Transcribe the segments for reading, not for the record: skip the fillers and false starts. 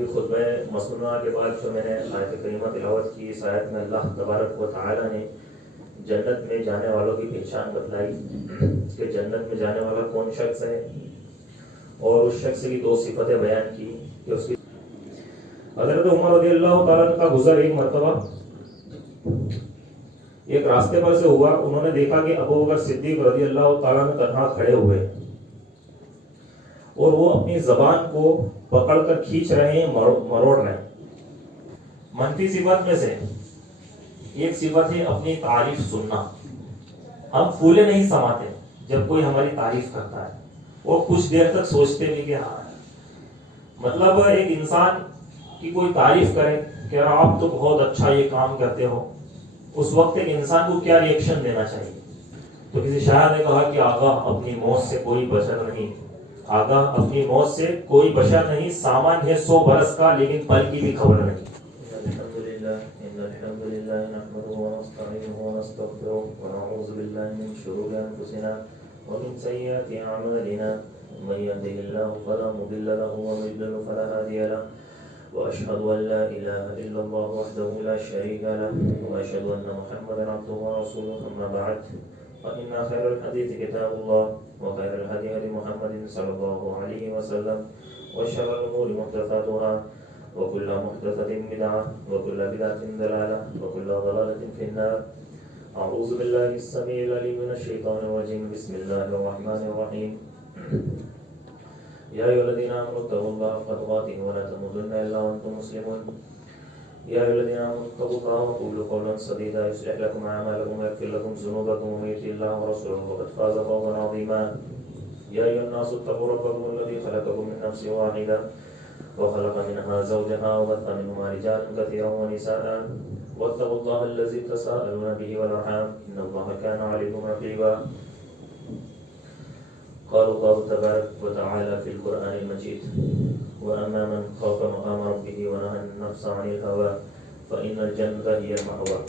ابھی خطبہ مسنونہ کے بعد جو میں نے آیت کریمہ تلاوت کی، اس آیت میں اللہ تبارک و تعالیٰ نے جنت میں جانے والوں کی پہچان بتلائی کہ جنت میں جانے والا کون شخص ہے، اور اس شخص کی دو صفتیں بیان کی کہ اس کی حضرت عمر رضی اللہ تعالیٰ کا گزر ایک مرتبہ ایک راستے پر سے ہوا. انہوں نے دیکھا کہ ابو بکر صدیق رضی اللہ تعالیٰ نے تنہا کھڑے ہوئے اور وہ اپنی زبان کو پکڑ کر کھینچ رہے ہیں، مروڑ رہے ہیں. منفی صفت میں سے ایک صفت ہے اپنی تعریف سننا. ہم پھولے نہیں سماتے جب کوئی ہماری تعریف کرتا ہے، وہ کچھ دیر تک سوچتے بھی کہ ہاں، مطلب ایک انسان کی کوئی تعریف کرے کہ آپ تو بہت اچھا یہ کام کرتے ہو، اس وقت ایک انسان کو کیا ری ایکشن دینا چاہیے؟ تو کسی شاعر نے کہا کہ آگاہ اپنی موت سے کوئی بشر نہیں، آگاہ اپنی موت سے کوئی بشر نہیں، سامان ہے 100 برس کا لیکن پل کی بھی خبر نہیں. الحمدللہ نحمده ونستعینه ونستغفره ونعوذ باللہ من شرور انفسنا ومن سیئات اعمالنا من يهده الله فلا مضل له ومن يضلل فلا هادي له واشهد ان لا اله الا الله وحده لا شريك له واشهد ان محمدا عبده ورسوله. اما بعد فان خير الحديث كتاب الله وخير الهدي هدي محمد صلى الله عليه وسلم وشر الامور محدثاتها وكل محدثة بدعة وكل بدعة ضلالة وكل ضلالة في النار. أعوذ بالله السميع العليم من الشيطان الرجيم. بسم الله الرحمن الرحيم. يا أيها الذين آمنوا اتقوا الله حق تقاته ولا تموتن إلا وأنتم مسلمون. يا أيها الذين آمنوا اتقوا الله وقولوا قولا سديدا يصلح لكم أعمالكم ويغفر لكم ذنوبكم ومن يطع الله ورسوله فقد فاز فوزا عظيما. يا أيها الناس اتقوا ربكم الذي خلقكم من نفس واحدة وخلق منها زوجها وبث منهما رجالا كثيرا ونساء واتقوا الله الذي تساءلون به والارحام ان الله كان عليكم رقيبا. قال الله تبارك وتعالى في القرآن المجيد واما من خاف مقام ربه ونهى النفس عن الهوى فان الجنة هي المأوى.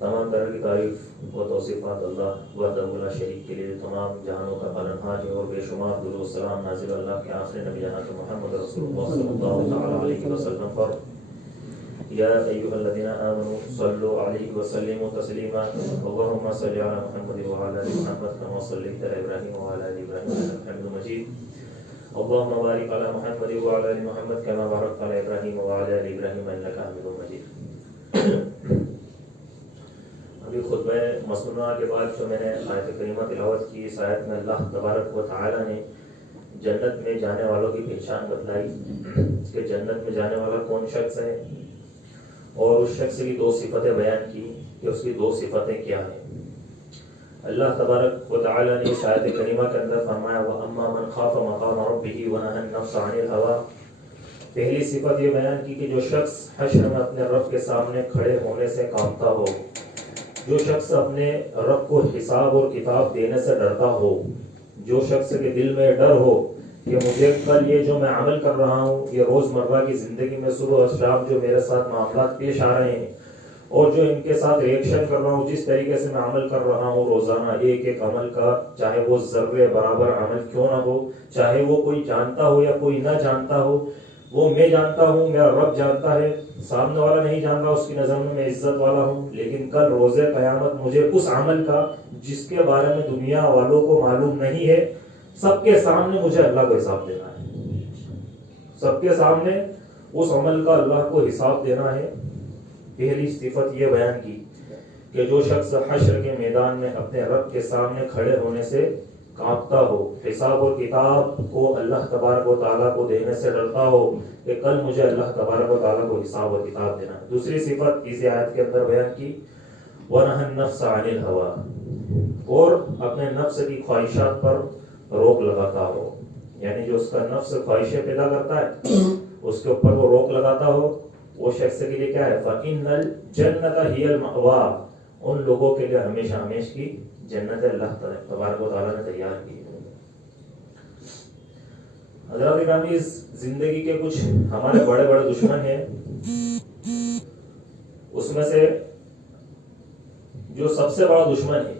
تمام طرح کی تعریف و توصیفات اللہ وحدہ لا شریک کے لیے، تمام جہانوں کا پالنہار ہے، اور بے شمار درود و سلام نازل اللہ کے آخری نبی جناب محمد رسول اللہ صلی اللہ تعالی علیہ وسلم پر. یا ایھا الذین آمنوا صلوا علیہ وسلموا تسلیما. اللهم صل علی محمد وعلی آل محمد كما صلیت علی ابراہیم وعلی آل ابراہیم انک حمید مجید. اللهم بارک علی محمد وعلی آل محمد كما بارکت علی ابراہیم وعلی آل ابراہیم انک حمید مجید. ابھی خطبہ مسنونہ کے بعد جو میں نے آیت کریمہ تلاوت کی، اس آیت میں اللہ تبارک و تعالیٰ نے جنت میں جانے والوں کی پہچان بتلائی کہ جنت میں جانے والا کون شخص ہے، اور اس شخص کی دو صفتیں بیان کی کہ اس کی دو صفتیں کیا ہیں. اللہ تبارک و تعالیٰ نے اس آیت کریمہ کے اندر فرمایا وَأَمَّا مَنْ خَافَ مَقَامَ رَبِّهِ وَنَهَى النَّفْسَ عَنِ الْهَوَىٰ. پہلی صفت یہ بیان کی کہ جو شخص حشر میں اپنے رب کے سامنے کھڑے ہونے سے کانپتا ہو، جو شخص اپنے رب کو حساب اور کتاب دینے سے ڈرتا ہو، جو شخص کے دل میں ڈر ہو کہ مجھے کل یہ جو میں عمل کر رہا ہوں، یہ روزمرہ کی زندگی میں صبح اور شام جو میرے ساتھ معاملات پیش آ رہے ہیں اور جو ان کے ساتھ ریئیکشن کر رہا ہوں، جس طریقے سے میں عمل کر رہا ہوں روزانہ ایک ایک عمل کا، چاہے وہ ذرے برابر عمل کیوں نہ ہو، چاہے وہ کوئی جانتا ہو یا کوئی نہ جانتا ہو، وہ میں جانتا ہوں، میرا رب جانتا ہے، سامنے والا نہیں جانتا، اس کی نظر میں عزت والا ہوں، لیکن کل روز قیامت مجھے اس عمل کا جس کے بارے میں دنیا والوں کو معلوم نہیں ہے، سب کے سامنے مجھے اللہ کو حساب دینا ہے. سب کے سامنے اس عمل کا اللہ کو حساب دینا ہے. پہلی صفت یہ بیان کی کہ جو شخص حشر کے میدان میں اپنے رب کے سامنے کھڑے ہونے سے کانپتا ہو، حساب اور کتاب کو اللہ تبارک و تعالیٰ کو دینے سے ڈرتا ہو کہ کل مجھے اللہ تبارک و تعالیٰ کو حساب اور کتاب دینا ہے. دوسری صفت اسی آیت کے اندر بیان کی وَنَهَى النَّفْسَ عَنِ الْهَوَىٰ، اور اپنے نفس کی خواہشات پر روک لگاتا ہو. یعنی جو اس کا نفس خواہشیں پیدا کرتا ہے اس کے اوپر وہ روک لگاتا ہو، وہ شخص کے لیے کیا ہے فَإِنَّ الْجَنَّةَ هِيَ الْمَأْوَىٰ. ان لوگوں کے لیے ہمیشہ ہمیش کی جنت اللہ تبارک و تعالیٰ نے تیار کی. حضرات گرامی، اس زندگی کے کچھ ہمارے بڑے بڑے دشمن ہیں. اس میں سے جو سب سے بڑا دشمن ہے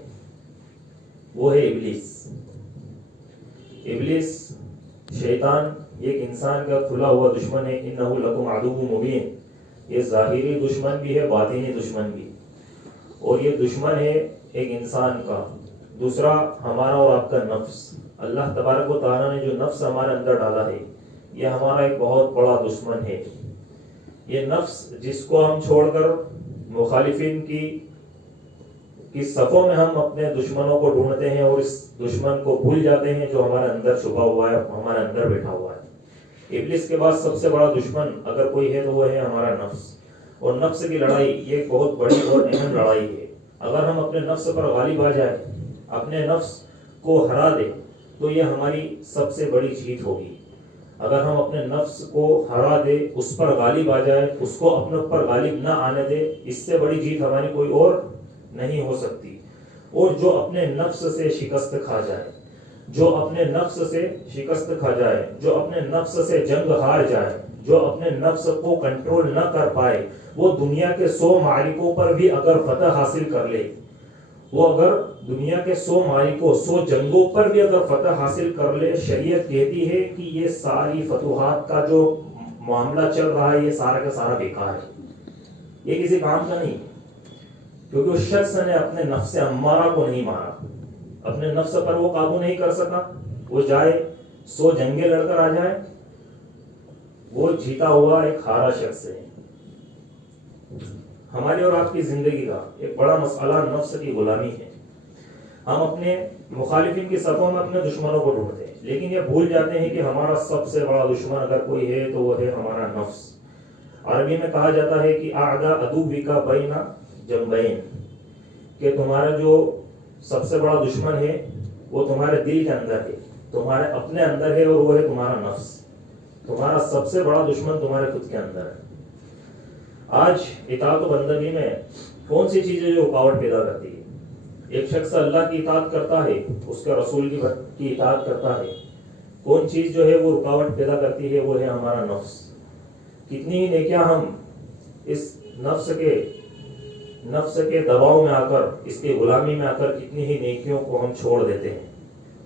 وہ ہے ابلیس. ابلیس شیطان ایک انسان کا کھلا ہوا دشمن ہے، انہ لکم عدو مبین، یہ ظاہری دشمن بھی ہے، باطنی دشمن بھی، اور یہ دشمن ہے ایک انسان کا۔ دوسرا ہمارا اور آپ کا نفس، اللہ تبارک و تعالیٰ نے جو نفس ہمارے اندر ڈالا ہے یہ ہمارا ایک بہت بڑا دشمن ہے۔ یہ نفس جس کو ہم چھوڑ کر مخالفین کی صفوں میں ہم اپنے دشمنوں کو ڈھونڈتے ہیں اور اس دشمن کو بھول جاتے ہیں جو ہمارے اندر چھپا ہوا ہے، ہمارے اندر بیٹھا ہوا ہے۔ ابلیس کے بعد سب سے بڑا دشمن اگر کوئی ہے تو وہ ہے ہمارا نفس، اور نفس کی لڑائی یہ بہت بڑی اور اہم لڑائی ہے۔ اگر ہم اپنے نفس پر غالب آ جائیں، اپنے نفس کو ہرا دیں تو یہ ہماری سب سے بڑی جیت ہوگی۔ اگر ہم اپنے نفس کو ہرا دے، اس پر غالب آ جائے، اس کو اپنے اوپر غالب نہ آنے دے، اس سے بڑی جیت ہماری کوئی اور نہیں ہو سکتی۔ اور جو اپنے نفس سے شکست کھا جائے، جو اپنے نفس سے شکست کھا جائے، جو اپنے نفس سے جنگ ہار جائے، جو اپنے نفس کو کنٹرول نہ کر پائے، وہ دنیا کے 100 معرکوں پر بھی اگر فتح حاصل کر لے، وہ اگر دنیا کے 100 معرکوں 100 جنگوں پر بھی اگر فتح حاصل کر لے، شریعت کہتی ہے کہ یہ ساری فتوحات کا جو معاملہ چل رہا ہے یہ سارا کا سارا بیکار ہے، یہ کسی کام کا نہیں، کیونکہ اس شخص نے اپنے نفس امارہ کو نہیں مارا، اپنے نفس پر وہ قابو نہیں کر سکا، وہ جائے 100 جنگیں لڑ کر آ جائے، وہ جیتا ہوا ایک ہارا شخص ہے۔ ہماری اور آپ کی زندگی کا ایک بڑا مسئلہ نفس کی غلامی ہے۔ ہم اپنے مخالفین کی صفوں میں اپنے دشمنوں کو ڈھونڈتے ہیں، لیکن یہ بھول جاتے ہیں کہ ہمارا سب سے بڑا دشمن اگر کوئی ہے تو وہ ہے ہمارا نفس۔ عربی میں کہا جاتا ہے کہ اعداء عدوک بین جنبین، کہ تمہارا جو سب سے بڑا دشمن ہے وہ تمہارے دل کے اندر ہے، تمہارے اپنے اندر ہے، اور وہ ہے تمہارا نفس۔ تمہارا سب سے بڑا دشمن تمہارے خود کے اندر ہے۔ آج اطاعت و بندگی میں کون سی چیزیں جو رکاوٹ پیدا کرتی ہے؟ ایک شخص اللہ کی اطاعت کرتا ہے، اس کے رسول کی اطاعت کرتا ہے، کون چیز جو ہے وہ رکاوٹ پیدا کرتی ہے؟ وہ ہے ہمارا نفس۔ کتنی ہی نیکیاں ہم اس نفس کے دباؤ میں آ کر، اس کے غلامی میں آ کر کتنی ہی نیکیوں کو ہم چھوڑ دیتے ہیں،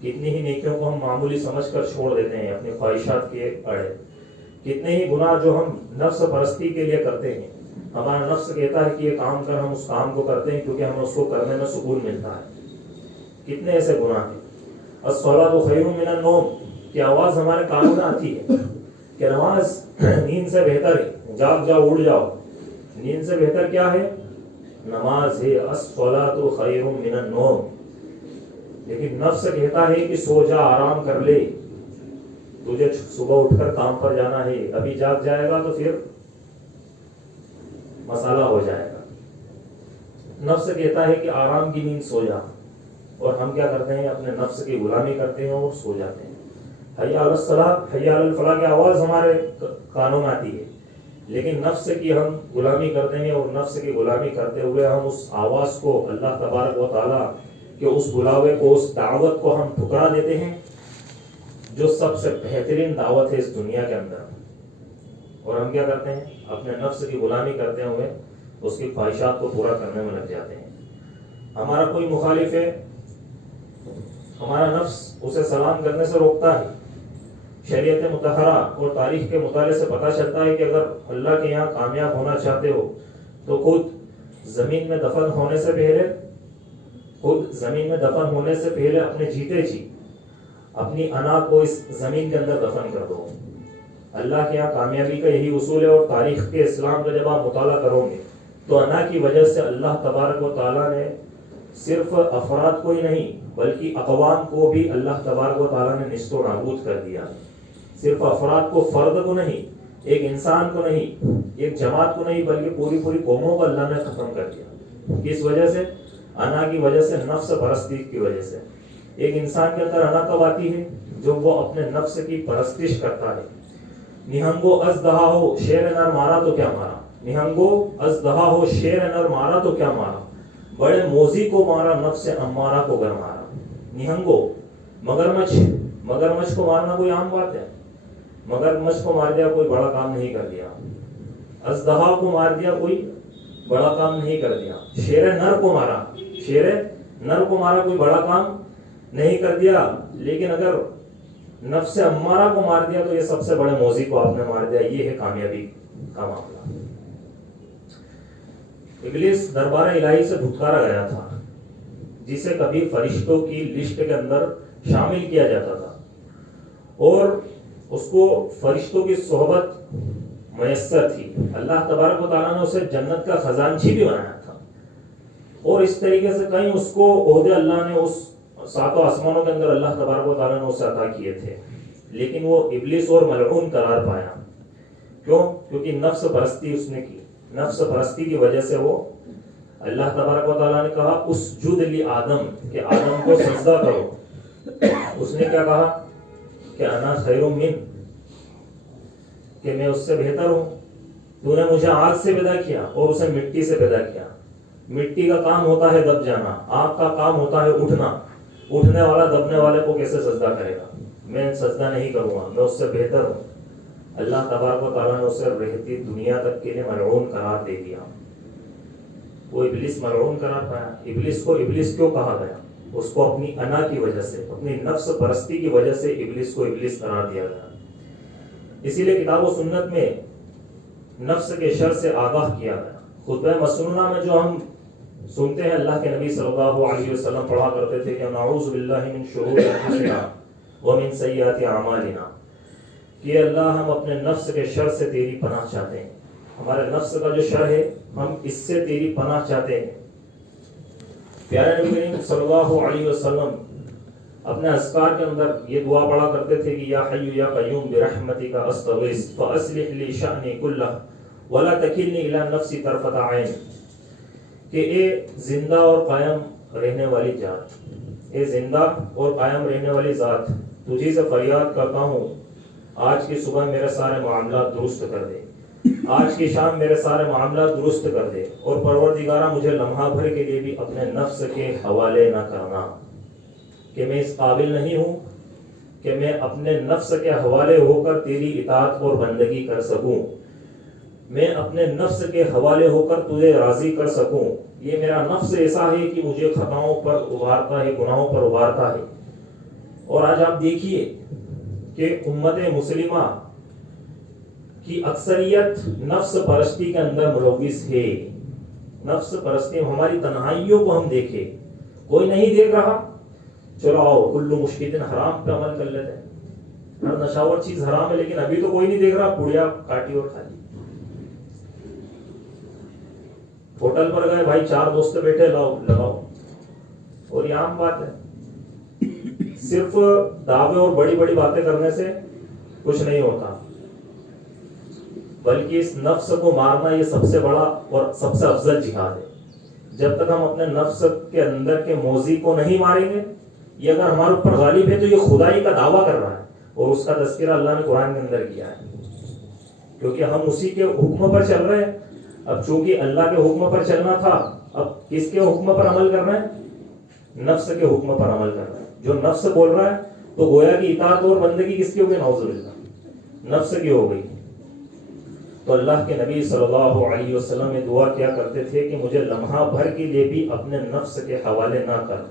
کتنی ہی نیکیوں کو ہم معمولی سمجھ کر چھوڑ دیتے ہیں اپنی خواہشات کے اڑے۔ کتنے ہی گناہ جو ہم نفس پرستی کے لیے کرتے ہیں، ہمارا نفس کہتا ہے کہ یہ کام کر، ہم اس کام کو کرتے ہیں کیونکہ ہمیں اس کو کرنے میں سکون ملتا ہے۔ کتنے ایسے گناہ ہیں۔ الصلاۃ خیر من النوم کی آواز ہمارے کانوں میں آتی ہے کہ نماز نیند سے بہتر ہے، جاگ جاؤ، اڑ جاؤ۔ نیند سے بہتر کیا ہے؟ نماز ہے۔ الصلاۃ خیر من النوم، لیکن نفس کہتا ہے کہ سو جا، آرام کر لے، تجھے صبح اٹھ کر کام پر جانا ہے، ابھی جاگ جائے گا تو پھر مسئلہ ہو جائے گا۔ نفس کہتا ہے کہ آرام کی نیند سو جا، اور ہم کیا کرتے ہیں؟ اپنے نفس کی غلامی کرتے ہیں اور سو جاتے ہیں۔ حی علی الصلاۃ، حی علی الفلاح کی آواز ہمارے کانوں میں آتی ہے، لیکن نفس کی ہم غلامی کرتے ہیں، اور نفس کی غلامی کرتے ہوئے ہم اس آواز کو، اللہ تبارک و تعالیٰ کہ اس بلاوے کو، اس دعوت کو ہم ٹھکرا دیتے ہیں جو سب سے بہترین دعوت ہے اس دنیا کے اندر، اور ہم کیا کرتے ہیں؟ اپنے نفس کی غلامی کرتے ہوئے اس کی خواہشات کو پورا کرنے میں لگ جاتے ہیں۔ ہمارا کوئی مخالف ہے، ہمارا نفس اسے سلام کرنے سے روکتا ہے۔ شریعت مطہرہ اور تاریخ کے مطالعے سے پتہ چلتا ہے کہ اگر اللہ کے یہاں کامیاب ہونا چاہتے ہو تو خود زمین میں دفن ہونے سے پہلے اپنے جیتے جی اپنی انا کو اس زمین کے اندر دفن کر دو۔ اللہ کے یہاں کامیابی کا یہی اصول ہے، اور تاریخ کے اسلام کا جب آپ مطالعہ کرو گے تو انا کی وجہ سے اللہ تبارک و تعالیٰ نے صرف افراد کو ہی نہیں بلکہ اقوام کو بھی اللہ تبارک و تعالیٰ نے نیست و نابود کر دیا۔ صرف افراد کو، فرد کو نہیں، ایک انسان کو نہیں، ایک جماعت کو نہیں، بلکہ پوری قوموں کو اللہ نے ختم کر دیا۔ کس وجہ سے؟ انا کی وجہ سے، نفس پرستی کی وجہ سے۔ ایک انسان کے اندر انا کب آتی ہے؟ جب وہ اپنے نفس کی پرستش کرتا ہے۔ نہنگو از دہا ہو شیر نر مارا تو کیا مارا، نہنگو از دہا ہو شیر نر مارا تو کیا مارا، بڑے موزی کو مارا نفس امارہ کو گر مارا۔ نہنگو، مگرمچھ کو مارنا کوئی عام بات ہے؟ مگرمچھ کو مار دیا کوئی بڑا کام نہیں کر دیا۔ ازدہا کو مار دیا کوئی بڑا کام نہیں کر دیا۔ شیر نر کو مارا کوئی بڑا کام نہیں کر دیا۔ لیکن اگر نفس امارہ کو مار دیا تو یہ سب سے بڑے موذی کو آپ نے مار دیا. یہ ہے کامیابی کا معاملہ. ابلیس دربار الہی سے دھتکارا گیا تھا، جسے کبھی فرشتوں کی لسٹ کے اندر شامل کیا جاتا تھا اور اس کو فرشتوں کی صحبت میسر تھی. اللہ تبارک و تعالیٰ نے اسے جنت کا خزانچی بھی بنایا تھا اور اس طریقے سے کہیں اس کو عہدے اللہ نے اس ساتوں آسمانوں کے اندر اللہ تبارک و تعالیٰ نے اسے عطا کیے تھے. لیکن وہ ابلیس اور ملعون قرار پایا. کیوں؟ کیونکہ نفس پرستی اس نے کی. نفس پرستی کی وجہ سے وہ اللہ تبارک و تعالیٰ نے کہا اسجد لآدم کہ آدم کو سجدہ کرو. اس نے کیا کہا کہ انا خیر من کہ میں اس سے بہتر ہوں. تو نے مجھے آگ سے پیدا کیا اور اسے مٹی سے پیدا کیا. مٹی کا کام ہوتا ہے دب جانا، آگ کا کام ہوتا ہے اٹھنا. اٹھنے والا دبنے والے کو کیسے سجدہ کرے گا؟ میں سجدہ نہیں کروں گا، میں اس سے بہتر ہوں. اللہ تبارک و تعالیٰ نے اسے رہتی دنیا تک کے لیے ملعون قرار دے دیا. وہ ابلیس ملعون قرار پایا. ابلیس کو ابلیس کیوں کہا گیا؟ اس کو اپنی انا کی وجہ سے، اپنی نفس پرستی کی وجہ سے ابلیس کو ابلیس قرار دیا گیا. اسی لیے کتاب و سنت میں نفس کے شر سے آگاہ کیا گیا. خطبہ مسنونہ میں جو ہم سنتے ہیں، اللہ کے نبی صلی اللہ علیہ وسلم پڑھا کرتے تھے کہ نعوذ باللہ من شرور انفسنا ومن سیئات اعمالنا، کہ اللہ ہم اپنے نفس کے شر سے تیری پناہ چاہتے ہیں. ہمارے نفس کا جو شر ہے ہم اس سے تیری پناہ چاہتے ہیں. پیارے نبی کریم صلی اللہ علیہ وسلم اپنے اذکار کے اندر یہ دعا پڑھا کرتے تھے کہ یا حی یا قیوم برحمتک استغیث فاصلح لی شأنی کلہ ولا تکلنی الی نفسی طرفۃ عین، کہ اے زندہ اور قائم رہنے والی ذات، اے زندہ اور قائم رہنے والی ذات، تجھی سے فریاد کرتا ہوں آج کی صبح میرے سارے معاملات درست کر دے، آج کی شام میرے سارے معاملات درست کر دے، اور پروردگارہ مجھے لمحہ بھر کے لیے بھی اپنے نفس کے حوالے نہ کرنا کہ میں اس قابل نہیں ہوں کہ میں اپنے نفس کے حوالے ہو کر تیری اطاعت اور بندگی کر سکوں. میں اپنے نفس کے حوالے ہو کر تجھے راضی کر سکوں. یہ میرا نفس ایسا ہے کہ مجھے خطاؤں پر ابھارتا ہے، گناہوں پر ابھارتا ہے. اور آج آپ دیکھیے کہ امت مسلمہ کی اکثریت نفس پرستی کے اندر ملوث ہے. نفس پرستی، ہماری تنہائیوں کو ہم دیکھیں، کوئی نہیں دیکھ رہا، چلو آؤ کلو مشکل حرام پہ عمل کر لیتے ہیں. ہر نشاور چیز حرام ہے لیکن ابھی تو کوئی نہیں دیکھ رہا، پڑیا کاٹی اور کھالی. ہوٹل پر گئے، بھائی 4 دوست بیٹھے، لاؤ لگاؤ. اور یہ عام بات ہے. صرف دعوے اور بڑی بڑی باتیں کرنے سے کچھ نہیں ہوتا، بلکہ اس نفس کو مارنا یہ سب سے بڑا اور سب سے افضل جہاد ہے. جب تک ہم اپنے نفس کے اندر کے موذی کو نہیں ماریں گے، یہ اگر ہمارے اوپر غالب ہے تو یہ خدائی کا دعویٰ کر رہا ہے، اور اس کا تذکرہ اللہ نے قرآن کے اندر کیا ہے، کیونکہ ہم اسی کے حکم پر چل رہے ہیں. اب چونکہ اللہ کے حکم پر چلنا تھا، اب کس کے حکم پر عمل کر رہے ہیں؟ نفس کے حکم پر عمل کر رہے ہیں. جو نفس بول رہا ہے تو گویا کی اطاعت اور بندگی کس کی ہو گئی؟ نعوذ باللہ نفس کی ہو گئی. تو اللہ کے نبی صلی اللہ علیہ وسلم نے دعا کیا کرتے تھے کہ مجھے لمحہ بھر کے لیے بھی اپنے نفس کے حوالے نہ کر.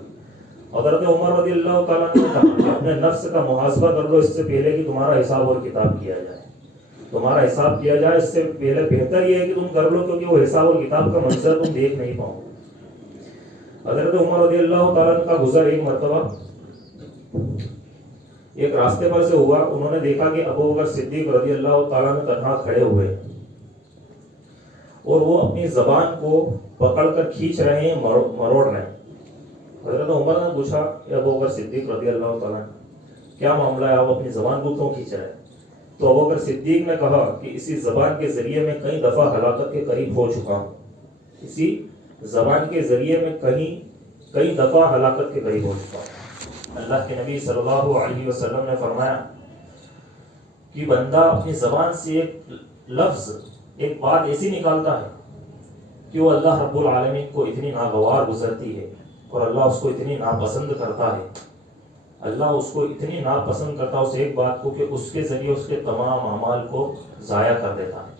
حضرت عمر رضی اللہ تعالیٰ نے کہا اپنے نفس کا محاسبہ کر لو اس سے پہلے کہ تمہارا حساب اور کتاب کیا جائے. تمہارا حساب کیا جائے اس سے پہلے بہتر یہ ہے کہ تم کر لو، کیونکہ وہ حساب اور کتاب کا منظر تم دیکھ نہیں پاؤ. حضرت عمر رضی اللہ تعالیٰ کا گزر ایک مرتبہ ایک راستے پر سے ہوا. انہوں نے دیکھا کہ ابو بکر صدیق رضی اللہ تعالیٰ نے تنہا کھڑے ہوئے اور وہ اپنی زبان کو پکڑ کر کھینچ رہے ہیں، مروڑ رہے ہیں. حضرت عمر نے پوچھا کہ ابو بکر صدیق رضی اللہ تعالیٰ کیا معاملہ ہے، آپ اپنی زبان کو کیوں کھینچ رہے ہیں؟ تو ابو بکر صدیق نے کہا کہ اسی زبان کے ذریعے میں کئی دفعہ ہلاکت کے قریب ہو چکا ہوں. اسی زبان کے ذریعے میں کئی دفعہ ہلاکت کے قریب ہو چکا ہوں. اللہ کے نبی صلی اللہ علیہ وسلم نے فرمایا کہ بندہ اپنی زبان سے ایک لفظ، ایک بات ایسی نکالتا ہے کہ وہ اللہ رب العالمین کو اتنی ناگوار گزرتی ہے اور اللہ اس کو اتنی ناپسند کرتا ہے. اللہ اس کو اتنی ناپسند کرتا ہے اس ایک بات کو کہ اس کے ذریعے اس کے تمام اعمال کو ضائع کر دیتا ہے.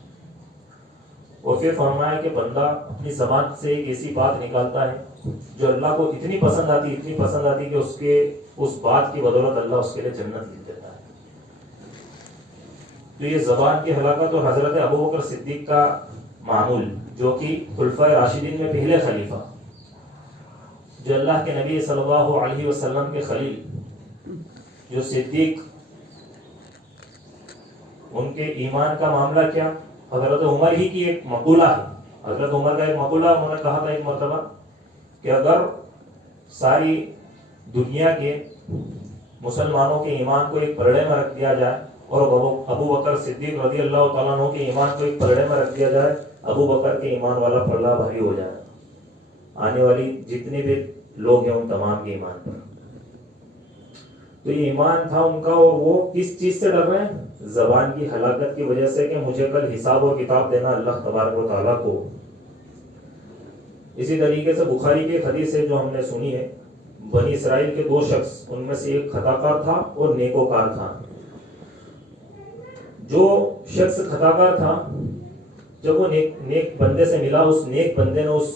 اور پھر فرمایا کہ بندہ اپنی زبان سے ایک ایسی بات نکالتا ہے جو اللہ کو اتنی پسند آتی کہ اس بات کی بدولت اللہ اس کے لیے جنت لکھ دیتا ہے. تو یہ زبان کی ہلاکت اور حضرت ابوبکر صدیق کا معمول، جو کہ خلفائے راشدین میں پہلے خلیفہ، جو اللہ کے نبی صلی اللہ علیہ وسلم کے خلیل، جو صدیق، ان کے ایمان کا معاملہ کیا؟ حضرت عمر ہی کی ایک مقولہ ہے، حضرت عمر کا ایک مقولہ انہوں نے کہا تھا ایک مرتبہ کہ اگر ساری دنیا کے مسلمانوں کے ایمان کو ایک پلڑے میں رکھ دیا جائے اور ابو بکر صدیق رضی اللہ تعالیٰ عنہ کے ایمان کو ایک پلڑے میں رکھ دیا جائے، ابو بکر کے ایمان والا پلڑا بھاری ہو جائے، آنے والی جتنے بھی لوگ ہیں ان تمام کے ایمان پر۔ تو یہ ایمان تھا ان کا، اور وہ کس چیز سے ڈر رہے ہیں؟ زبان کی ہلاکت کی وجہ سے، کہ مجھے کل حساب و کتاب دینا اللہ تبارک و تعالیٰ کو۔ اسی طریقے سے بخاری کی ایک حدیث ہے جو ہم نے سنی ہے، بنی اسرائیل کے دو شخص، ان میں سے ایک خطا کار تھا اور نیکوکار تھا۔ جو شخص خطا کار تھا، جب وہ نیک بندے سے ملا، اس نیک بندے نے اس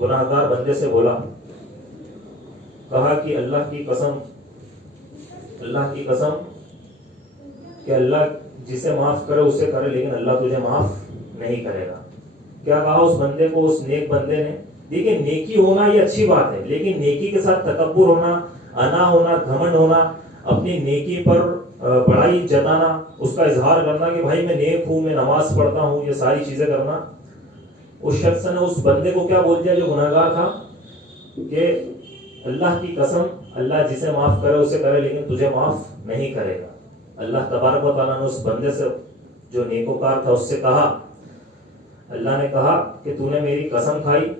گناہ گار بندے سے بولا، کہا کہ اللہ کی قسم کہ اللہ جسے معاف کرے اسے کرے، لیکن اللہ تجھے معاف نہیں کرے گا۔ کیا کہا اس بندے کو، اس نیک بندے نے؟ دیکھیں، نیکی ہونا یہ اچھی بات ہے، لیکن نیکی کے ساتھ تکبر ہونا، انا ہونا، گھمنڈ ہونا، اپنی نیکی پر بڑائی جتانا، اس کا اظہار کرنا کہ بھائی میں نیک ہوں، میں نماز پڑھتا ہوں، یہ ساری چیزیں کرنا۔ اس شخص نے اس بندے کو کیا بول دیا جو گناہگار تھا، کہ اللہ کی قسم اللہ جسے معاف کرے اسے کرے، لیکن تجھے معاف نہیں کرے گا۔ اللہ تبارک و تعالیٰ نے اس بندے سے جو نیکوکار تھا اس سے کہا، اللہ نے کہا کہ تو نے میری قسم کھائی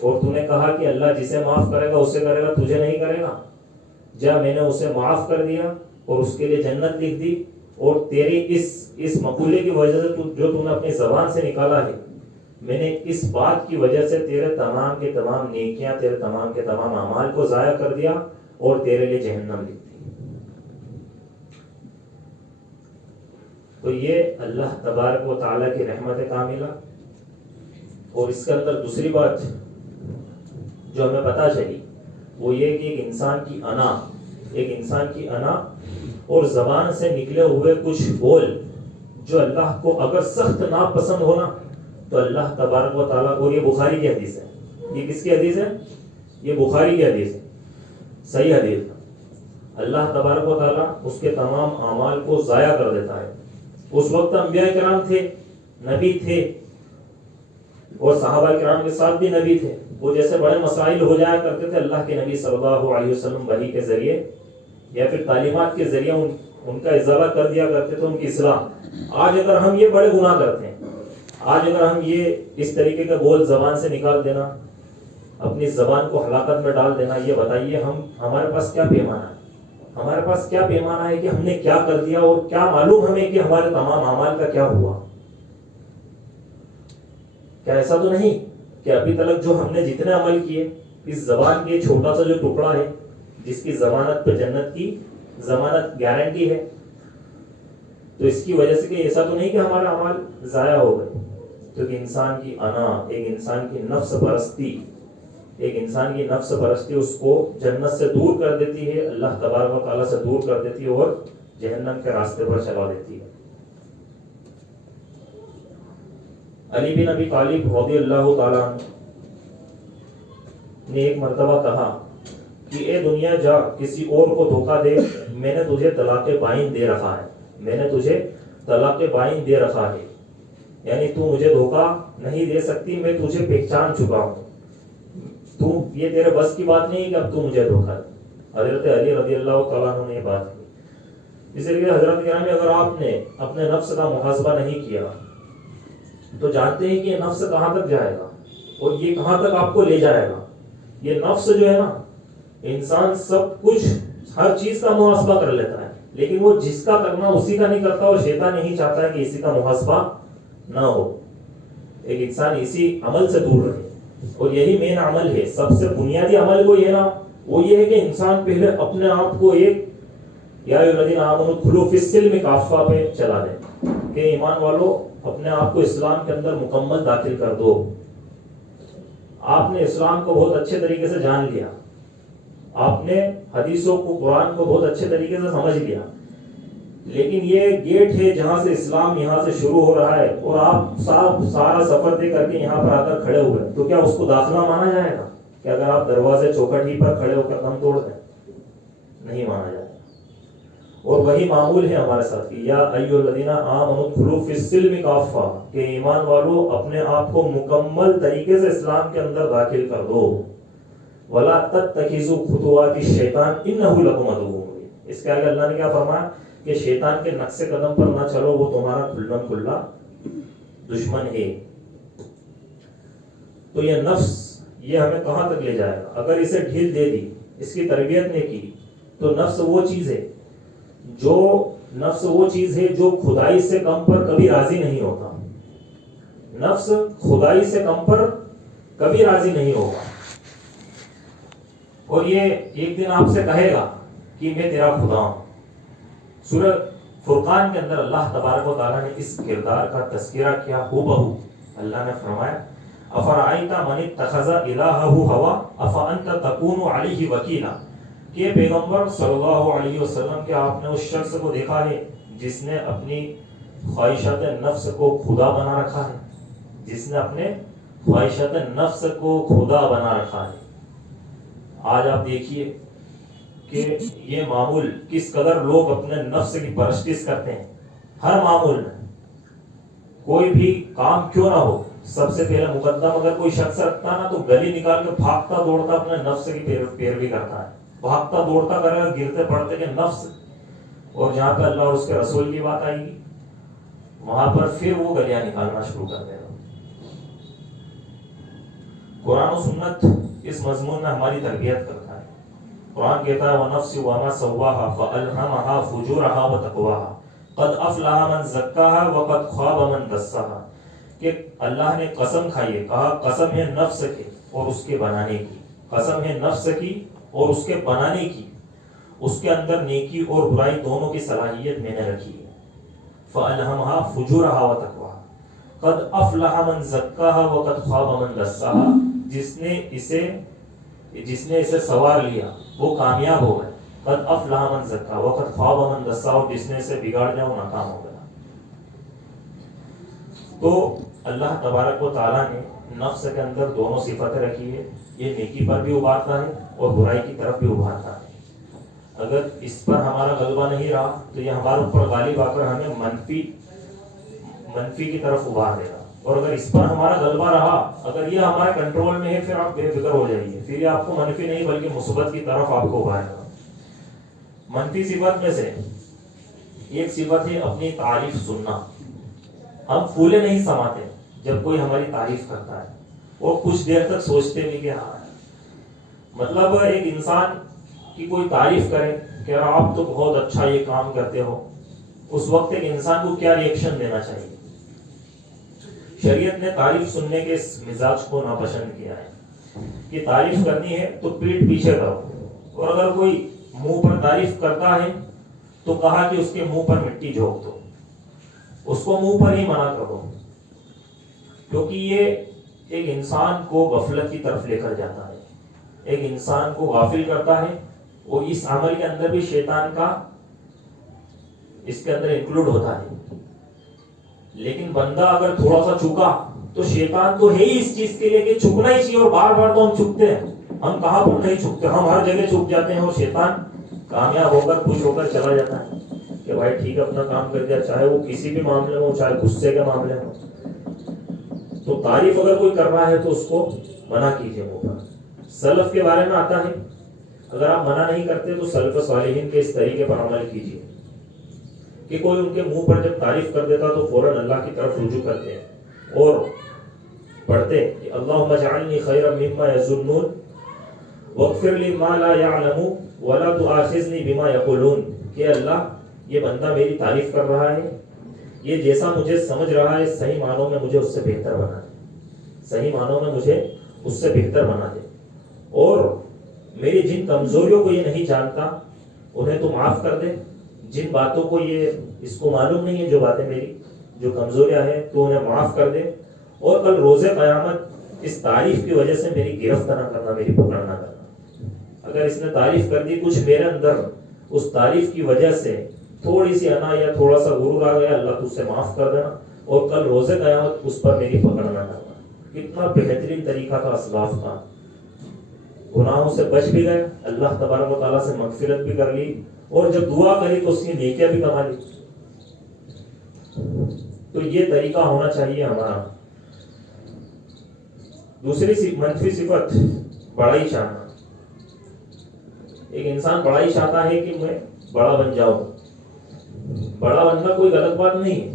اور تو نے کہا کہ اللہ جسے معاف کرے گا اسے کرے گا، تجھے نہیں کرے گا۔ جا میں نے اسے معاف کر دیا اور اس کے لیے جنت لکھ دی، اور تیری اس مقولے کی وجہ سے جو تو نے اپنی زبان سے نکالا ہے، میں نے اس بات کی وجہ سے تیرے تمام کے تمام نیکیاں، تیرے تمام کے تمام اعمال کو ضائع کر دیا اور تیرے لیے جہنم لکھ دی۔ تو یہ اللہ تبارک و تعالیٰ کی رحمت کاملہ۔ اور اس کے اندر دوسری بات جو ہمیں پتہ چلی وہ یہ کہ ایک انسان کی انا اور زبان سے نکلے ہوئے کچھ بول جو اللہ کو اگر سخت ناپسند ہونا تو اللہ تبارک و تعالیٰ کو، یہ بخاری کی حدیث ہے، یہ کس کی حدیث ہے؟ یہ بخاری کی حدیث ہے، صحیح حدیث ہے۔ اللہ تبارک و تعالیٰ اس کے تمام اعمال کو ضائع کر دیتا ہے۔ اس وقت انبیاء کرام تھے، نبی تھے، اور صحابہ کرام کے ساتھ بھی نبی تھے۔ وہ جیسے بڑے مسائل ہو جایا کرتے تھے، اللہ کے نبی صلی اللہ علیہ وسلم وحی کے ذریعے یا پھر تعلیمات کے ذریعے ان کا ازالہ کر دیا کرتے تھے، ان کی اصلاح۔ آج اگر ہم یہ بڑے گناہ کرتے ہیں، آج اگر ہم یہ اس طریقے کا بول زبان سے نکال دینا، اپنی زبان کو ہلاکت میں ڈال دینا، یہ بتائیے ہمارے پاس کیا پیمانہ ہے؟ ہمارے پاس کیا پیمانہ ہے کہ ہم نے کیا کر دیا، اور کیا معلوم ہمیں کہ ہمارے تمام اعمال کا کیا ہوا؟ کیا ایسا تو نہیں کہ ابھی تک جو ہم نے جتنے عمل کیے، اس زبان کے چھوٹا سا جو ٹکڑا ہے جس کی ضمانت پہ جنت کی ضمانت گارنٹی ہے، تو اس کی وجہ سے کہ ایسا تو نہیں کہ ہمارے اعمال ضائع ہو گئے؟ تو ایک انسان کی انا، ایک انسان کی نفس پرستی اس کو جنت سے دور کر دیتی ہے، اللہ تبارک و تعالیٰ سے دور کر دیتی ہے اور جہنم کے راستے پر چلا دیتی ہے۔ علی بن ابی طالب رضی اللہ تعالیٰ عنہ نے ایک مرتبہ کہا کہ اے دنیا جا کسی اور کو دھوکہ دے، میں نے تجھے طلاق بائن دے رکھا ہے، یعنی تو مجھے دھوکہ نہیں دے سکتی، میں تجھے پہچان چکا ہوں، یہ تیرے بس کی بات نہیں ہے کہ اب تو مجھے دھوکہ دے۔ حضرت علی رضی اللہ تعالیٰ عنہ نے یہ بات کی۔ اس لیے حضرت گرامی، اگر آپ نے اپنے نفس کا محاسبہ نہیں کیا تو جانتے ہیں کہ یہ نفس کہاں تک جائے گا اور یہ کہاں تک آپ کو لے جائے گا۔ یہ نفس جو ہے نا، انسان سب کچھ ہر چیز کا محاسبہ کر لیتا ہے، لیکن وہ جس کا کرنا اسی کا نہیں کرتا، اور شیطان نہیں چاہتا ہے کہ اسی کا محاسبہ نہ ہو۔ ایک انسان اسی عمل سے دور رہے، اور یہی مین عمل ہے، سب سے بنیادی عمل وہ یہ نا، وہ یہ ہے کہ انسان پہلے اپنے آپ کو ایک یا الذین آمنوا ادخلوا فی السلم کافہ پہ چلا دے کہ ایمان والو اپنے آپ کو اسلام کے اندر مکمل داخل کر دو۔ آپ نے اسلام کو بہت اچھے طریقے سے جان لیا، آپ نے حدیثوں کو، قرآن کو بہت اچھے طریقے سے سمجھ لیا، لیکن یہ گیٹ ہے جہاں سے اسلام یہاں سے شروع ہو رہا ہے اور آپ سارا سفر طے کر کے یہاں پر آ کر کھڑے ہوئے، تو کیا اس کو داخلہ مانا جائے گا کہ اگر آپ دروازے چوکھٹ ہی پر کھڑے ہو کر دم توڑ دیں؟ نہیں مانا جائے گا۔ اور وہی معمول ہے ہمارے ساتھ کہ یا ایھا الذین آمنوا ادخلوا فی السلم کافہ، کہ ایمان والو اپنے آپ کو مکمل طریقے سے اسلام کے اندر داخل کر دو۔ ولا تتخذوا خطوات الشیطان انہ لکم عدو مبین۔ اس کے آگے اللہ نے کیا فرمایا کہ شیطان کے نقش قدم پر نہ چلو، وہ تمہارا کھلم کھلا دشمن ہے۔ تو یہ نفس یہ ہمیں کہاں تک لے جائے گا؟ اگر اسے ڈھیل دے دی، اس کی تربیت نہیں کی، تو نفس وہ چیز ہے جو خدائی سے کم پر کبھی راضی نہیں ہوتا۔ نفس خدائی سے کم پر کبھی راضی نہیں ہوگا، اور یہ ایک دن آپ سے کہے گا کہ میں تیرا خدا ہوں۔ سورہ فرقان کے اندر اللہ تبارک و تعالیٰ نے اس کردار کا تذکرہ کیا ہو بہو۔ اللہ نے فرمایا افرأیت من اتخذ الہہ ہوا افانت تکون علیہ وکیلا، کہ پیغمبر صلی اللہ علیہ وسلم کہ آپ نے اس شخص کو دیکھا ہے جس نے اپنی خواہشات نفس کو خدا بنا رکھا ہے، جس نے اپنے خواہشات نفس کو خدا بنا رکھا ہے۔ آج آپ دیکھیے کہ یہ معمول کس قدر لوگ اپنے نفس کی پرستش کرتے ہیں۔ ہر معمول میں کوئی بھی کام کیوں نہ ہو، سب سے پہلے مقدم اگر کوئی شخص رکھتا نا تو گلی نکال کے بھاگتا دوڑتا اپنے نفس کی پیروی کرتا ہے، بھاگتا دوڑتا کرے گا، گرتے پڑتے کہ نفس، اور جہاں پہ اللہ اور اس کے رسول کی بات آئے گی وہاں پر پھر وہ گلیاں نکالنا شروع کر دے گا۔ قرآن و سنت اس مضمون میں ہماری تربیت کرتا ہے۔ قرآن کہتا ہے وَنَفْسٍ وَمَا سَوَّاهَا فَأَلْهَمَهَا فُجُورَهَا وَتَقْوَاهَا قَدْ أَفْلَحَ مَنْ زَكَّاهَا وَقَدْ خَابَ مَنْ دَسَّاهَا، کہ اللہ نے قسم کھائی ہے، کہا قسم ہے نفس کی اور اس کے بنانے کی، قسم ہے نفس کی اور اس کے بنانے کی، اس کے اندر نیکی اور برائی دونوں کی صلاحیت میں نے رکھی ہے۔ فَأَلْهَمَهَا فُجُورَهَا وَتَقْوَاهَا قَدْ أَفْلَحَ مَنْ زَكَّاهَا وَقَدْ خَابَ مَنْ دَسَّاهَا، جس نے اسے سوار لیا وہ کامیاب ہو گئے۔ قد افلح من زکا وقد خواب من دسا، اور جس نے اسے بگاڑ دیا وہ ناکام ہو گیا۔ تو اللہ تبارک و تعالیٰ نے نفس کے اندر دونوں صفتیں رکھی ہے، یہ نیکی پر بھی ابھارتا ہے اور برائی کی طرف بھی ابھارتا ہے۔ اگر اس پر ہمارا غلبہ نہیں رہا تو یہ ہمارے اوپر غالب آ کر ہمیں منفی کی طرف ابھار دے گا، اور اگر اس پر ہمارا غلبہ رہا، اگر یہ ہمارے کنٹرول میں ہے، پھر آپ بے فکر ہو جائیے، پھر یہ آپ کو منفی نہیں بلکہ مثبت کی طرف آپ کو ابھارے گا۔ منفی صفت میں سے ایک صفت ہے اپنی تعریف سننا۔ ہم پھولے نہیں سماتے جب کوئی ہماری تعریف کرتا ہے، وہ کچھ دیر تک سوچتے بھی کہ ہاں، مطلب ایک انسان کی کوئی تعریف کرے کہ آپ تو بہت اچھا یہ کام کرتے ہو، اس وقت ایک انسان کو کیا ری ایکشن دینا چاہیے؟ شریعت نے تعریف سننے کے اس مزاج کو ناپسند کیا ہے کہ تعریف کرنی ہے تو پیٹھ پیچھے کرو، اور اگر کوئی منہ پر تعریف کرتا ہے تو کہا کہ اس کے منہ پر مٹی جھونک دو، اس کو منہ پر ہی منع کرو، کیونکہ یہ ایک انسان کو غفلت کی طرف لے کر جاتا ہے، ایک انسان کو غافل کرتا ہے، اور اس عمل کے اندر بھی شیطان کا اس کے اندر انکلوڈ ہوتا ہے۔ لیکن بندہ اگر تھوڑا سا چکا تو شیطان تو ہے ہی اس چیز کے لیے کہ چکنا ہی چاہیے، اور بار بار تو ہم چکتے ہیں، ہم کہاں پر نہیں چکتے، ہم ہر جگہ چک جاتے ہیں، اور شیطان کامیاب ہو کر خوش ہو کر چلا جاتا ہے کہ بھائی ٹھیک ہے اپنا کام کر دیا، چاہے وہ کسی بھی معاملے میں ہو، چاہے غصے کے معاملے میں ہو۔ تو تعریف اگر کوئی کر رہا ہے تو اس کو منع کیجیے منہ پر۔ سلف کے بارے میں آتا ہے، اگر آپ منع نہیں کرتے تو سلف صالحین کے اس طریقے پر عمل کیجیے کہ کوئی ان کے منہ پر جب تعریف کر دیتا تو فوراً اللہ کی طرف رجوع کرتے ہیں اور پڑھتے کہ اللہم اجعلنی خیرا مما یظنون واغفر لی ما لا یعلمون ولا تؤاخذنی بما یقولون، کہ اللہ یہ بندہ میری تعریف کر رہا ہے، یہ جیسا مجھے سمجھ رہا ہے صحیح معنوں میں مجھے اس سے بہتر بنا دے، صحیح معنوں میں مجھے اس سے بہتر بنا دے، اور میری جن کمزوریوں کو یہ نہیں جانتا انہیں تو معاف کر دے، جن باتوں کو یہ اس کو معلوم نہیں ہے، جو باتیں میری جو کمزوریاں ہیں تو انہیں معاف کر دے، اور کل روز قیامت اس تعریف کی وجہ سے میری گرفت نہ کرنا، میری پکڑ نہ کرنا۔ اگر اس نے تعریف کر دی، کچھ میرے اندر اس تعریف کی وجہ سے تھوڑی سی انا یا تھوڑا سا غرور آ گیا، اللہ تجھ سے معاف کر دینا، اور کل روزے قیامت اس پر میری پکڑ نہ کرنا۔ کتنا بہترین طریقہ تھا اسلاف کا، گناہوں سے بچ بھی گئے، اللہ تبارک و تعالیٰ سے مغفرت بھی کر لی، اور جب دعا کری تو اس کی نیکیاں بھی کما لی۔ تو یہ طریقہ ہونا چاہیے ہمارا۔ دوسری منفی صفت، بڑائی چاہنا۔ ایک انسان بڑائی چاہتا ہے کہ میں بڑا بن جاؤں۔ بڑا بننا کوئی غلط بات نہیں ہے،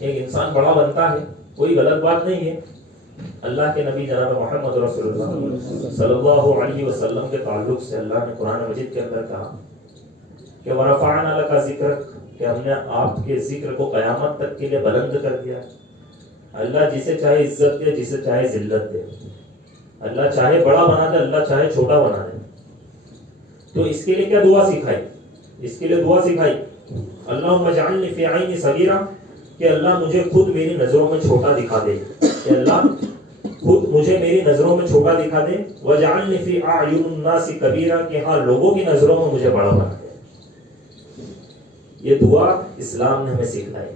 ایک انسان بڑا بنتا ہے کوئی غلط بات نہیں ہے۔ اللہ کے نبی جناب محمد رسول اللہ صلی اللہ علیہ وسلم کے تعلق سے اللہ نے قرآن مجید کے اندر کہا کہ وَرَفَعْنَا لَكَ ذِكْرَكَ، کہ ہم نے آپ کے ذکر کو قیامت تک کے لیے بلند کر دیا۔ اللہ جسے چاہے عزت دے، جسے چاہے ذلت دے، اللہ چاہے بڑا بنا دے، اللہ چاہے چھوٹا بنا دے۔ تو اس کے لیے کیا دعا سکھائی؟ اس کے لیے دعا سکھائی اللہم اجعلنی فی عینی صغیرہ، کہ اللہ مجھے خود میری نظروں میں چھوٹا دکھا دے، کہ اللہ خود مجھے میری نظروں میں چھوٹا دکھا دے، وجعلنی فی اعین الناس کبیرہ، کہ ہاں لوگوں کی نظروں میں مجھے بڑا بنا دے۔ یہ دعا اسلام نے ہمیں سکھلائی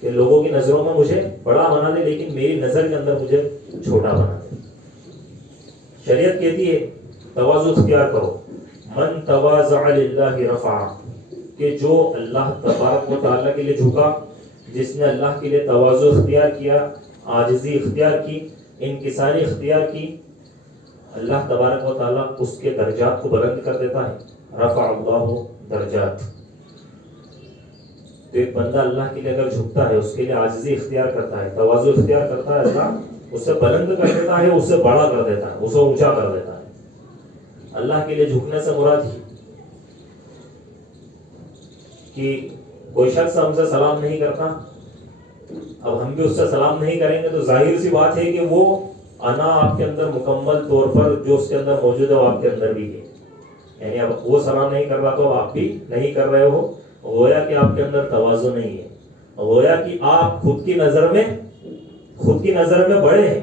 کہ لوگوں کی نظروں میں مجھے بڑا بنا دے، لیکن میری نظر کے اندر مجھے چھوٹا بنا دے۔ شریعت کہتی ہے تواضع اختیار کرو، من تواضع للہ رفعہ، کہ جو اللہ تبارک و تعالیٰ کے لیے جھکا، جس نے اللہ کے لیے تواضع اختیار کیا، عاجزی اختیار کی، انکساری اختیار کی، اللہ تبارک و تعالیٰ اس کے درجات کو بلند کر دیتا ہے۔ رفع اللہ درجات۔ تو ایک بندہ اللہ کے لیے اگر جھکتا ہے، اس کے لیے عاجزی اختیار کرتا ہے، تواضع اختیار کرتا ہے، اللہ اسے بلند کر دیتا ہے، اسے بڑا کر دیتا ہے، اسے اونچا کر دیتا ہے۔ اللہ کے لیے جھکنے سے مراد ہی کہ کوئی شخص ہم سے سلام نہیں کرتا، اب ہم بھی اس سے سلام نہیں کریں گے، تو ظاہر سی بات ہے کہ وہ انا آپ کے اندر مکمل طور پر جو اس کے اندر موجود ہے وہ آپ کے اندر بھی ہے، یعنی اب وہ سلام نہیں کر رہا تو آپ بھی نہیں کر رہے ہو، گویا کہ آپ کے اندر تواضع نہیں ہے، گویا کہ آپ خود کی نظر میں بڑے ہیں،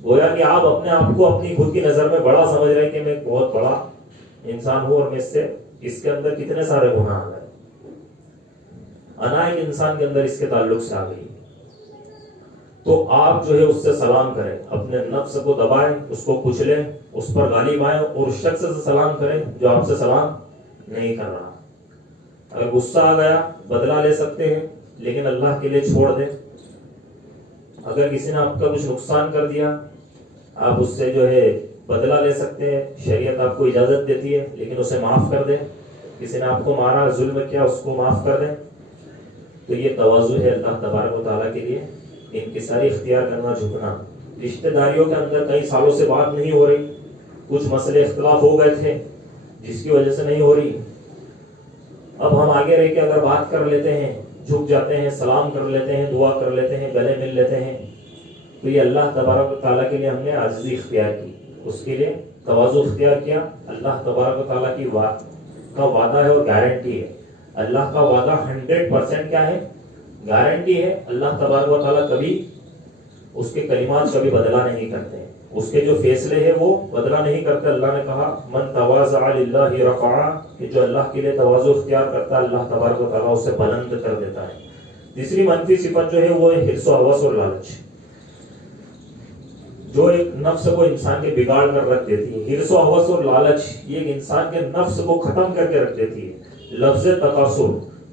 گویا کہ آپ اپنے آپ کو اپنی خود کی نظر میں بڑا سمجھ رہے ہیں کہ میں ایک بہت بڑا انسان ہوں، اور اس کے اندر کتنے سارے گناہ آ گئے۔ انا ایک انسان کے اندر اس کے تعلق سے آ گئی، تو آپ جو ہے اس سے سلام کریں، اپنے نفس کو دبائیں، اس کو کچلیں، اس پر غالب آئیں، اور اس شخص سے سلام کریں جو آپ سے سلام نہیں کر رہا۔ اگر غصہ آ گیا بدلہ لے سکتے ہیں، لیکن اللہ کے لیے چھوڑ دیں۔ اگر کسی نے آپ کا کچھ نقصان کر دیا، آپ اس سے جو ہے بدلہ لے سکتے ہیں، شریعت آپ کو اجازت دیتی ہے، لیکن اسے معاف کر دیں۔ کسی نے آپ کو مارا، ظلم کیا، اس کو معاف کر دیں۔ تو یہ تواضع ہے اللہ تبارک و تعالیٰ کے لیے، انکساری اختیار کرنا، جھکنا۔ رشتہ داریوں کے اندر کئی سالوں سے بات نہیں ہو رہی، کچھ مسئلے اختلاف ہو گئے تھے جس کی وجہ سے نہیں ہو رہی، اب ہم آگے رہ کے اگر بات کر لیتے ہیں، جھک جاتے ہیں، سلام کر لیتے ہیں، دعا کر لیتے ہیں، گلے مل لیتے ہیں، تو یہ اللہ تبارک و تعالیٰ کے لیے ہم نے عاجزی اختیار کی، اس کے لیے تواضع اختیار کیا۔ اللہ تبارک و تعالیٰ کی کا وعدہ ہے اور گارنٹی ہے، اللہ کا وعدہ 100% کیا ہے؟ گارنٹی ہے۔ اللہ تبارک و تعالیٰ کبھی اس کے کلمات کبھی بدلہ نہیں کرتے، اس کے جو فیصلے ہیں وہ بدلہ نہیں کرتے۔ اللہ نے کہا من تواضع للہ رفعہ، کہ جو اللہ کے لیے تواضع اختیار کرتا ہے اللہ تبارک و تعالیٰ اسے بلند کر دیتا ہے۔ تیسری منفی صفت جو ہے وہ ہے حرص و ہوس اور لالچ، جو ایک نفس کو انسان کے بگاڑ کر رکھ دیتی ہے۔ حرص و ہوس اور لالچ یہ ایک انسان کے نفس کو ختم کر کے رکھ دیتی ہے۔ لفظ تکاسل،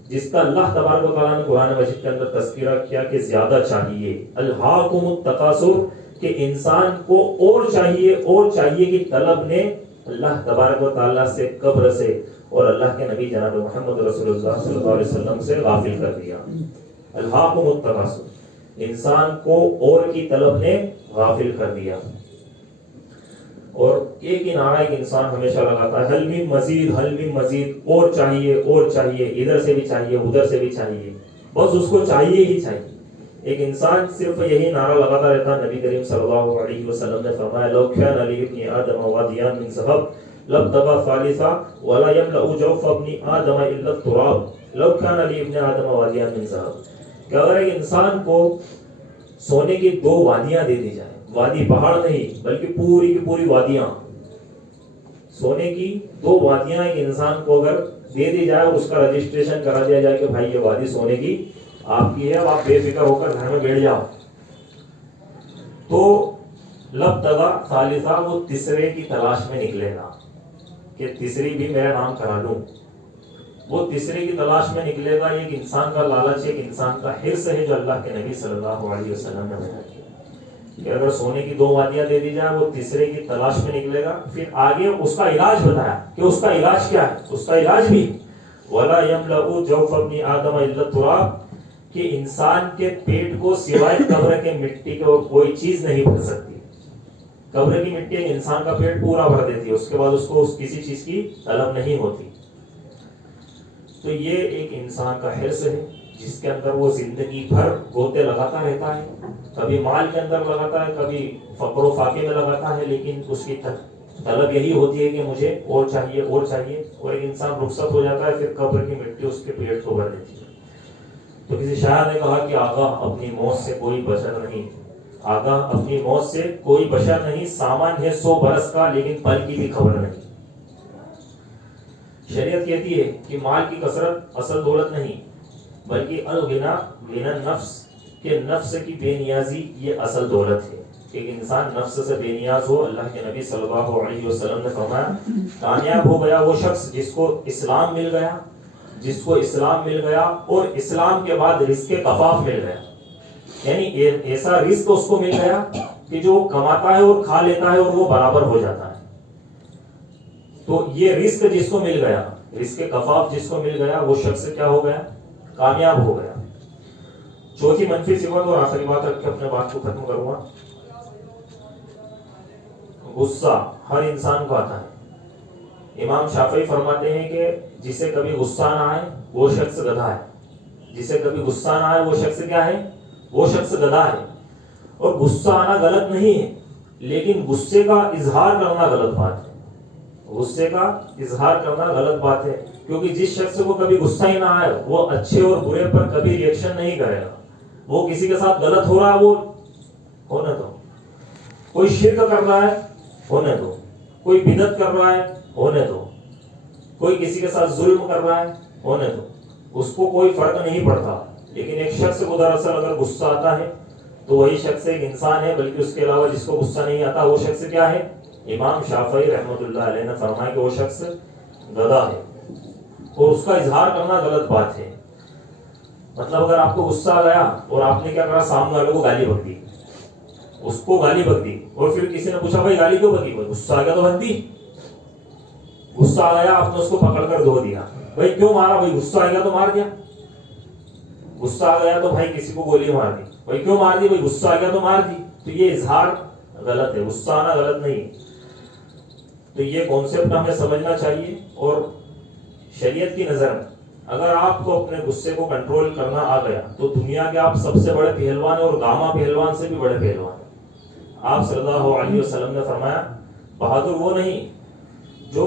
جس کا اللہ تبارک و تعالیٰ نے قرآن مجید کے اندر تذکرہ کیا کہ زیادہ چاہیے، الہاکم التکاثر، کہ انسان کو اور چاہیے کی طلب نے اللہ تبارک و تعالیٰ سے، قبر سے اور اللہ کے نبی جناب محمد رسول اللہ صلی اللہ علیہ وسلم سے غافل کر دیا۔ الہاکم التکاثر، انسان کو اور کی طلب نے غافل کر دیا۔ اور ایک ہی نعرہ ایک انسان ہمیشہ لگاتا ہے، حل من مزید، اور چاہیے، ادھر سے بھی چاہیے، ادھر سے بھی چاہیے، بس اس کو چاہیے ہی چاہیے۔ ایک انسان صرف یہی نعرہ لگاتا رہتا ہے۔ نبی کریم صلی اللہ علیہ وسلم نے فرمایا لو کان علی ابن آدم وادیان من ذهب لابتغى ثالثا ولا يملأ جوف ابن آدم الا التراب لو كان علی ابن آدم وادیان من ذهب، کہ اگر ایک انسان کو سونے کی 2 وادیاں دے دی جائیں، وادی پہاڑ نہیں بلکہ پوری کی پوری وادیاں، سونے کی 2 وادیاں ایک انسان کو اگر دے دی جائے اور اس کا رجسٹریشن کرا دیا جائے کہ بھائی یہ وادی سونے کی آپ کی ہے، اب آپ بے فکر ہو کر گھر میں بیٹھ جاؤ. تو لبتغا ثالثہ، وہ تیسرے کی تلاش میں نکلے گا کہ تیسری بھی میرا نام کرا لوں. وہ تیسرے کی تلاش میں نکلے گا. ایک انسان کا لالچ، ایک انسان کا حرص ہے جو اللہ کے نبی صلی اللہ علیہ وسلم نے بیان کیا کہ اگر سونے کی 2 وادیاں دے دی جائیں وہ تیسرے کی تلاش میں نکلے گا. پھر آگے اس کا علاج بتایا کہ اس کا علاج کیا ہے. اس کا علاج بھی وَلَا يَمْلَأُ جَوْفَ ابْنِ آدَمَ إِلَّا التُّرَابُ، کہ انسان کے پیٹ کو سوائے قبر کے مٹی کے اور کوئی چیز نہیں بھر سکتی. قبر کی مٹی ایک انسان کا پیٹ پورا بھر دیتی ہے، اس کے بعد اس کو کسی چیز کی طلب نہیں ہوتی. تو یہ ایک انسان کا حرص ہے جس کے اندر وہ زندگی بھر گوتے لگاتا رہتا ہے. کبھی مال کے اندر لگاتا ہے، کبھی فقر و فاقے میں لگاتا ہے، لیکن اس کی طلب یہی ہوتی ہے کہ مجھے اور چاہیے اور چاہیے. اور ایک انسان رخصت ہو جاتا ہے، پھر قبر کی مٹی اس کے پیٹ کو بھر دیتی ہے. تو کسی شاعر نے کہا کہ آگاہ اپنی موت سے کوئی بشر نہیں، آگاہ اپنی موت سے کوئی بشر نہیں، سامان ہے 100 برس کا لیکن پل کی بھی خبر نہیں. شریعت کہتی ہے کہ مال کی کثرت اصل دولت نہیں، بلکہ الغنا غنى النفس، کہ نفس کی بے نیازی یہ اصل دولت ہے. ایک انسان نفس سے بے نیاز ہو. اللہ کے نبی صلی اللہ علیہ وسلم نے فرمایا کامیاب ہو گیا وہ شخص جس کو اسلام مل گیا، جس کو اسلام مل گیا اور اسلام کے بعد رزق کفاف مل گیا. یعنی ایسا رزق اس کو مل گیا کہ جو کماتا ہے اور کھا لیتا ہے اور وہ برابر ہو جاتا ہے. تو یہ رزق جس کو مل گیا، رزق کفاف جس کو مل گیا، وہ شخص کیا ہو گیا؟ کامیاب ہو گیا. چوتھی منفی صفت اور آخری بات رکھ کے اپنے بات کو ختم کروں گا. غصہ ہر انسان کو آتا ہے. امام شافعی فرماتے ہیں کہ جسے کبھی غصہ نہ آئے وہ شخص گدھا ہے. جسے کبھی غصہ نہ آئے وہ شخص کیا ہے؟ وہ شخص گدھا ہے. اور غصہ آنا غلط نہیں ہے، لیکن غصے کا اظہار کرنا غلط بات ہے. غصے کا اظہار کرنا غلط بات ہے، کیونکہ جس شخص کو کبھی غصہ ہی نہ آئے وہ اچھے اور برے پر کبھی ریئیکشن نہیں کرے گا. وہ کسی کے ساتھ غلط ہو رہا ہے وہ ہونے دو، کوئی شرک کر رہا ہے ہونے دو، کوئی بدعت کر رہا ہے ہونے دو، کوئی کسی کے ساتھ ظلم کر رہا ہے ہونے دو، اس کو کوئی فرق نہیں پڑتا. لیکن ایک شخص کو دراصل اگر غصہ آتا ہے تو وہی شخص ایک انسان ہے، بلکہ اس کے علاوہ جس کو غصہ نہیں آتا وہ شخص کیا ہے؟ امام شافعی رحمۃ اللہ علیہ نے فرمایا کہ وہ شخص گدھا ہے اور اس کا اظہار کرنا غلط بات ہے. مطلب اگر آپ کو غصہ آ گیا اور آپ نے کیا کرا؟ سامنے والے کو گالی بک دی، اس کو گالی بک دی، اور پھر کسی نے پوچھا بھائی گالی کیوں بکی؟ بھائی غصہ آ گیا تو بک دی. غصہ آ گیا آپ نے اس کو پکڑ کر دھو دیا. بھائی کیوں مارا؟ بھائی غصہ آ گیا تو مار دیا. غصہ آ گیا تو بھائی کسی کو گولی مار دی. بھائی کیوں مار دی؟ بھائی غصہ آ گیا تو مار دی. تو یہ اظہار غلط ہے، غصہ آنا غلط نہیں. تو یہ کانسیپٹ ہمیں سمجھنا چاہیے. اور شریعت کی نظر میں اگر آپ کو اپنے غصے کو کنٹرول کرنا آ گیا تو دنیا کے آپ سب سے بڑے پہلوان ہیں، اور گاما پہلوان سے بھی بڑے پہلوان ہیں. آپ صلی اللہ علیہ وسلم نے فرمایا بہادر وہ نہیں جو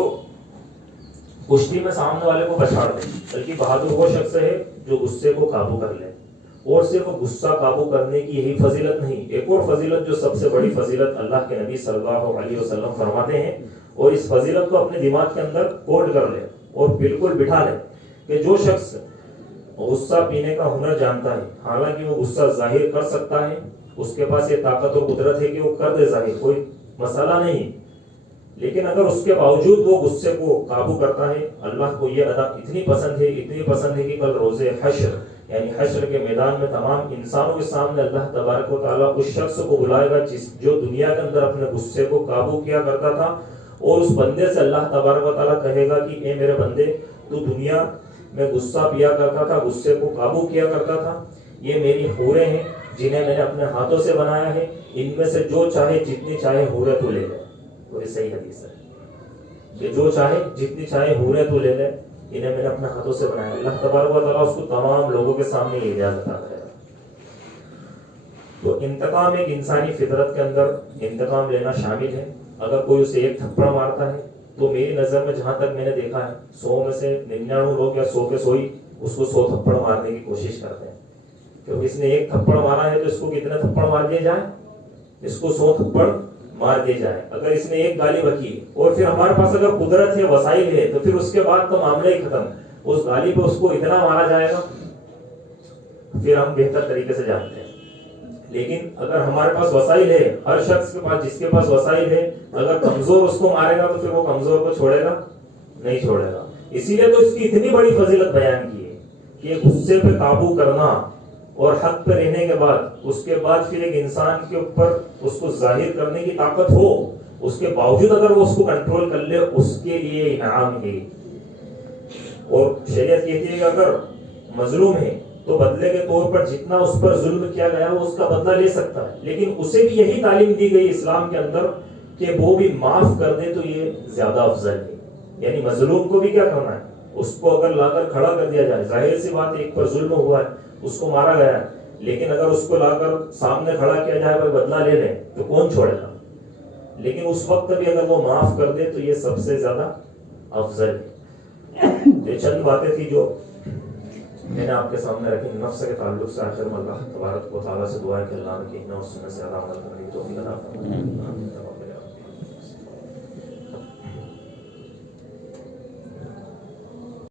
کشتی میں سامنے والے کو پچھاڑ دے، بلکہ بہادر وہ شخص ہے جو غصے کو قابو کر لے. اور صرف غصہ قابو کرنے کی یہی فضیلت نہیں، ایک اور فضیلت جو سب سے بڑی فضیلت اللہ کے نبی صلی اللہ علیہ وسلم فرماتے ہیں، اور اس فضیلت کو اپنے دماغ کے اندر کوڈ کر لے اور بالکل بٹھا لے کہ جو شخص غصہ پینے کا ہنر جانتا ہے، حالانکہ وہ غصہ ظاہر کر سکتا ہے، اس کے پاس یہ طاقت اور قدرت ہے کہ وہ کر دے ظاہر، کوئی مسئلہ نہیں، لیکن اگر اس کے باوجود وہ غصے کو قابو کرتا ہے، اللہ کو یہ ادا اتنی پسند ہے کہ کل روز حشر یعنی حشر کے میدان میں تمام انسانوں کے سامنے اللہ تبارک و تعالیٰ اس شخص کو بلائے گا جو دنیا کے اندر اپنے غصے کو قابو کیا کرتا تھا، اور اس بندے سے اللہ تبارک و تعالیٰ کہے گا کہ اے میرے بندے، تو دنیا میں غصہ پیا کرتا تھا، غصے کو قابو کیا کرتا تھا، یہ میری حوریں ہیں جنہیں میں نے اپنے ہاتھوں سے بنایا ہے، ان میں سے جو چاہے جتنی چاہے حوریں تو لے لے. تو یہ صحیح حدیث ہے کہ جو چاہے جتنی چاہے حوریں تو لے لے، انہیں میں نے اپنے ہاتھوں سے بنایا. اللہ تبارک و تعالیٰ اس کو تمام لوگوں کے سامنے یہ اجازت عطا کرے گا. تو انتقام ایک انسانی فطرت کے اندر انتقام لینا شامل ہے. اگر کوئی اسے ایک تھپڑ مارتا ہے تو میری نظر میں جہاں تک میں نے دیکھا ہے 100 میں سے 99 لوگ یا 100 کے 100 ہی اس کو 100 تھپڑ مارنے کی کوشش کرتے ہیں، کیونکہ اس نے ایک تھپڑ مارا ہے تو اس کو کتنے تھپڑ مار دیے جائیں؟ اس کو 100 تھپڑ مار دی جائے. اگر اس نے ایک گالی بکی اور پھر ہمارے پاس اگر قدرت ہے، وسائل ہے، تو پھر اس کے بعد تو معاملہ ہی ختم. اس گالی پہ اس کو اتنا مارا جائے گا پھر ہم بہتر طریقے سے جانتے ہیں. لیکن اگر ہمارے پاس وسائل ہے، ہر شخص کے پاس، جس کے پاس وسائل ہے، اگر کمزور اس کو مارے گا تو پھر وہ کمزور کو چھوڑے گا نہیں چھوڑے گا. اسی لیے تو اس کی اتنی بڑی فضیلت بیان کی ہے کہ غصے پہ قابو کرنا اور حق پہ رہنے کے بعد اس کے بعد پھر ایک انسان کے اوپر اس کو ظاہر کرنے کی طاقت ہو، اس کے باوجود اگر وہ اس کو کنٹرول کر لے، اس کے لیے انعام ہے. اور شریعت کہتی ہے کہ اگر مظلوم ہے تو بدلے کے طور پر جتنا اس پر ظلم کیا گیا وہ اس کا بدلہ لے سکتا ہے. لیکن اسے بھی یہی تعلیم دی گئی اسلام کے اندر کہ وہ بھی معاف کر دے تو یہ زیادہ افضل ہے. یعنی مظلوم کو بھی کیا کرنا ہے، اس کو اگر لا کر کھڑا کر دیا جائے، ظاہر سی بات ہے ایک پر ظلم ہوا ہے، اس کو مارا گیا ہے، لیکن اگر اس کو لا کر سامنے کھڑا کیا جائے وہ بدلہ لے لے تو کون چھوڑے گا. لیکن اس وقت بھی اگر وہ معاف کر دے تو یہ سب سے زیادہ افضل ہے. یہ چند باتیں تھی جو میں نے آپ کے سامنے رکھی نفس کے تعلق سے. آخر میں اللہ تبارک و تعالیٰ سے دعا ہے کہ اللہ نے کہنا اور سننے سے زیادہ عمل کرنے کی توفیق عطا فرمائے.